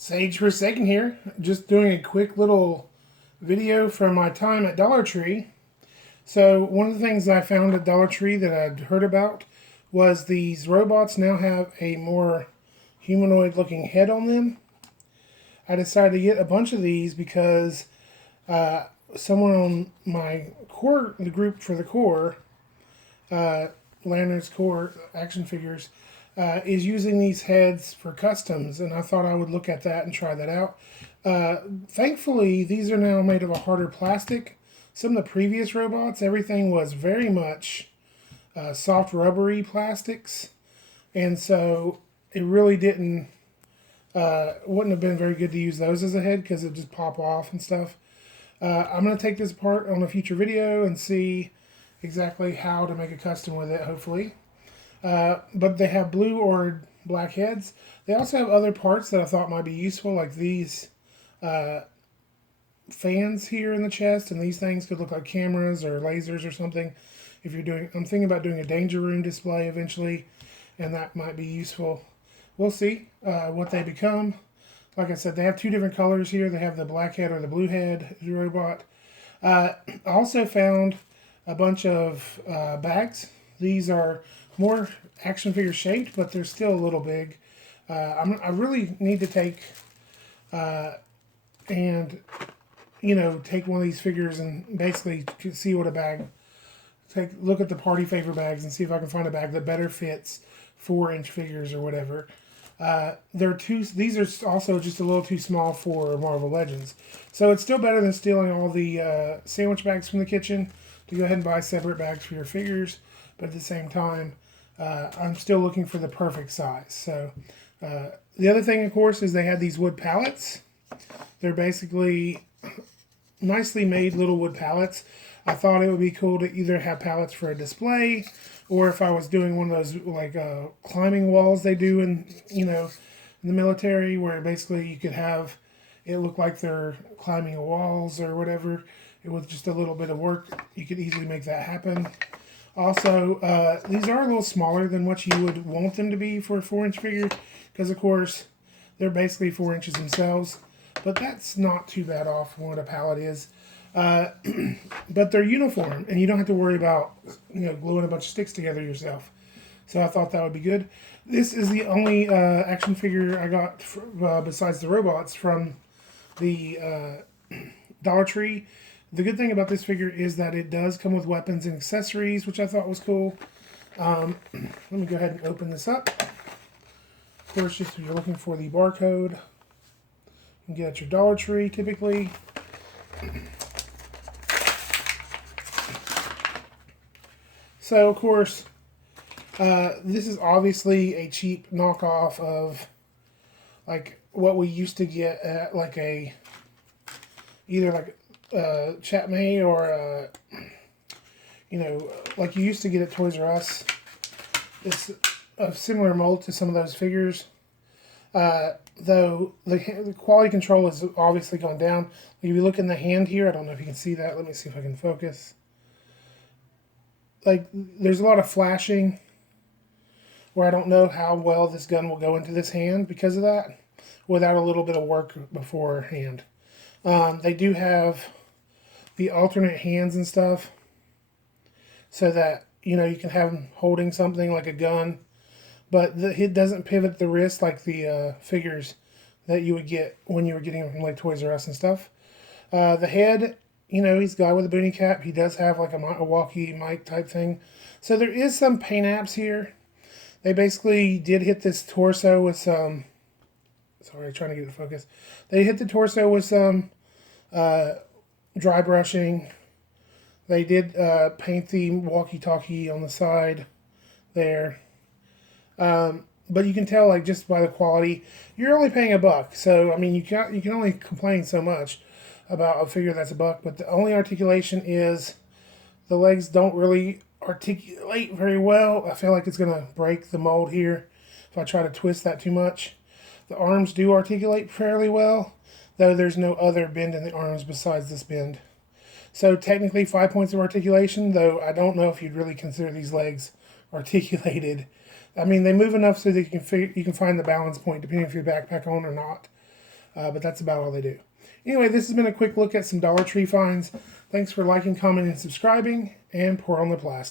Sage for a second here. Just doing a quick little video from my time at Dollar Tree. So one of the things I found at Dollar Tree that I'd heard about was these robots now have a more humanoid looking head on them. I decided to get a bunch of these because someone on my core, the group for the core, Lantern's core action figures, is using these heads for customs, and I thought I would look at that and try that out. Thankfully, these are now made of a harder plastic. Some of the previous robots, everything was very much soft rubbery plastics, and so it really wouldn't have been very good to use those as a head because it just pop off and stuff. I'm going to take this apart on a future video and see exactly how to make a custom with it, hopefully. But they have blue or black heads. They also have other parts that I thought might be useful, like these fans here in the chest, and these things could look like cameras or lasers or something. If you're doing, I'm thinking about doing a danger room display eventually, and that might be useful. We'll see what they become. Like I said, they have two different colors here. They have the black head or the blue head robot. I also found a bunch of bags. These are more action figure shaped, but they're still a little big. I really need to take and take one of these figures and basically see what a bag. Look at the party favor bags and see if I can find a bag that better fits 4-inch figures or whatever. These are also just a little too small for Marvel Legends. So it's still better than stealing all the sandwich bags from the kitchen to go ahead and buy separate bags for your figures. But at the same time, I'm still looking for the perfect size. So the other thing, of course, is they had these wood pallets. They're basically nicely made little wood pallets. I thought it would be cool to either have pallets for a display, or if I was doing one of those like climbing walls they do in in the military, where basically you could have it look like they're climbing walls or whatever. It was just a little bit of work. You could easily make that happen. Also, these are a little smaller than what you would want them to be for a 4-inch figure, because of course they're basically 4 inches themselves. But that's not too bad off from what a pallet is. But they're uniform, and you don't have to worry about gluing a bunch of sticks together yourself. So I thought that would be good. This is the only action figure I got besides the robots from the Dollar Tree. The good thing about this figure is that it does come with weapons and accessories, which I thought was cool. Let me go ahead and open this up. Of course, just if you're looking for the barcode, you can get at your Dollar Tree typically. So, of course, this is obviously a cheap knockoff of like what we used to get at like either like Chatmate or like you used to get at Toys R Us. It's a similar mold to some of those figures, though the quality control has obviously gone down. If you look in the hand here, I don't know if you can see that. Let me see if I can focus. Like, there's a lot of flashing where I don't know how well this gun will go into this hand because of that, without a little bit of work beforehand. They do have the alternate hands and stuff, so that you can have them holding something like a gun, but it doesn't pivot the wrist like the figures that you would get when you were getting them from like Toys R Us and stuff. The head, he's a guy with a boonie cap. He does have like a walkie mic type thing. So there is some paint apps here. They basically did hit this torso with some... Sorry, trying to get it to focus. They hit the torso with some dry brushing. They did paint the walkie-talkie on the side there. But you can tell, like, just by the quality, you're only paying $1. So, I mean, you can only complain so much about a figure that's $1. But the only articulation is the legs don't really articulate very well. I feel like it's going to break the mold here if I try to twist that too much. The arms do articulate fairly well, though there's no other bend in the arms besides this bend. So technically 5 points of articulation, though I don't know if you'd really consider these legs articulated. I mean, they move enough so that you can find the balance point depending if you have your backpack on or not. but that's about all they do. Anyway, this has been a quick look at some Dollar Tree finds. Thanks for liking, commenting, and subscribing, and pour on the plastic.